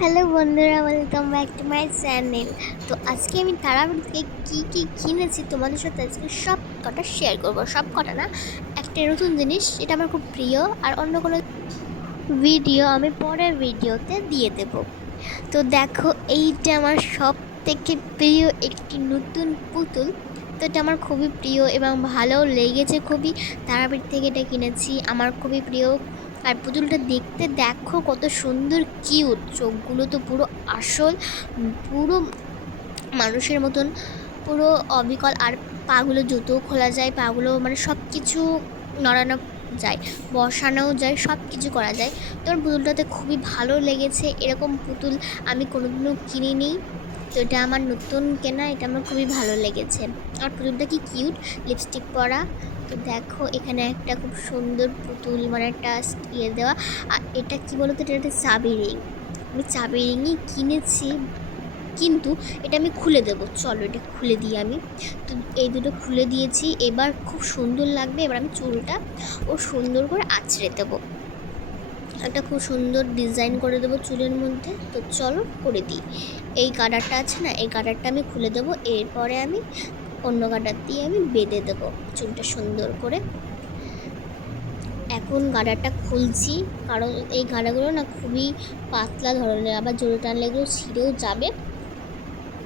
Hello বন্ধুরা, welcome back to my channel. তো আজকে আমি তারাপীঠ থেকে কী কিনেছি তোমাদের সাথে আজকে সব কটা শেয়ার করবো। সব কটা না, একটা নতুন জিনিস, এটা আমার খুব প্রিয়। আর অন্য কোনো ভিডিও আমি পরের ভিডিওতে দিয়ে দেব। তো দেখো, এইটা আমার সব থেকে প্রিয় একটি নতুন পুতুল। তো এটা আমার খুবই প্রিয় এবং ভালো লেগেছে খুবই। তারাপীঠ থেকে এটা কিনেছি, আমার খুবই প্রিয়। আর পুতুলটা দেখতে দেখো কত সুন্দর, কিউট। চোখগুলো তো পুরো আসল, পুরো মানুষের মতন, পুরো অবিকল। আর পাগুলো জুতোও খোলা যায়, পাগুলো মানে সব কিছু নড়ানো যায়, বসানোও যায়, সব কিছু করা যায়। তো আমার পুতুলটাতে খুবই ভালো লেগেছে। এরকম পুতুল আমি কোনোদিনও কিনিনি, তো এটা আমার নতুন কেনা, এটা আমার খুবই ভালো লেগেছে। আর পুতুলটা কি কিউট, লিপস্টিক পরা। তো দেখো, এখানে একটা খুব সুন্দর পুতুল, মানে একটা দেওয়া। আর এটা কি বলতো, এটা একটা চাবি রিং। আমি চাবি রিংই কিনেছি, কিন্তু এটা আমি খুলে দেবো। চলো এটা খুলে দিই আমি। তো এই দুটো খুলে দিয়েছি, এবার খুব সুন্দর লাগবে। এবার আমি চুলটা ও সুন্দর করে আঁচড়ে দেবো, একটা খুব সুন্দর ডিজাইন করে দেবো চুলের মধ্যে। তো চলো করে দিই। এই গার্ডারটা আছে না, এই গার্ডারটা আমি খুলে দেবো। এরপরে আমি অন্য গার্ডার দিয়ে আমি বেঁধে দেবো চুলটা সুন্দর করে। এখন গার্ডারটা খুলছি, কারণ এই গার্ডারগুলো না খুবই পাতলা ধরনের, আবার জোরে টানলে এগুলো ছিঁড়েও যাবে।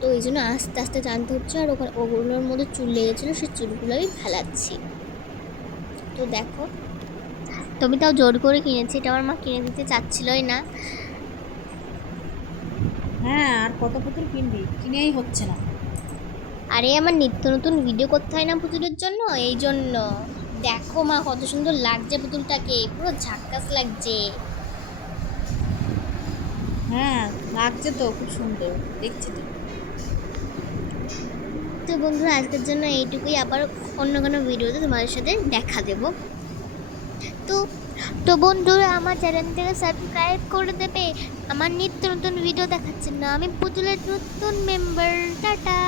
তো এই জন্য আস্তে আস্তে টানতে হচ্ছে। আর ওখানে ওগুলোর মধ্যে চুল লেগেছিলো, সেই চুলগুলো আমি ফেলাচ্ছি। তো দেখো, তুমি তাও জোর করে কিনেছি, এটা আমার মা কিনে দিতে চাচ্ছিলই না। হ্যাঁ, আর কত পুতুল কিনবি? কিনেই হচ্ছে না। আরে আমার নিত্য নতুন ভিডিও করতে হয় না পুতুলের জন্য, এই জন্য। দেখো মা, কত সুন্দর লাগছে পুতুলটাকে, পুরো ঝাক্কাস লাগছে। হ্যাঁ, লাগছে তো, খুব সুন্দর দেখছি তো। তো বন্ধুরা, আজকের জন্য এইটুকুই। আবার অন্য কোনো ভিডিওতে তোমাদের সাথে দেখা দেব। তো তো বন্ধুরা, আমার চ্যানেলটাকে সাবস্ক্রাইব করে দেবে। আমার নিত্য নতুন ভিডিও দেখাচ্ছেন না, আমি পুতুলের নতুন মেম্বার। টাটা।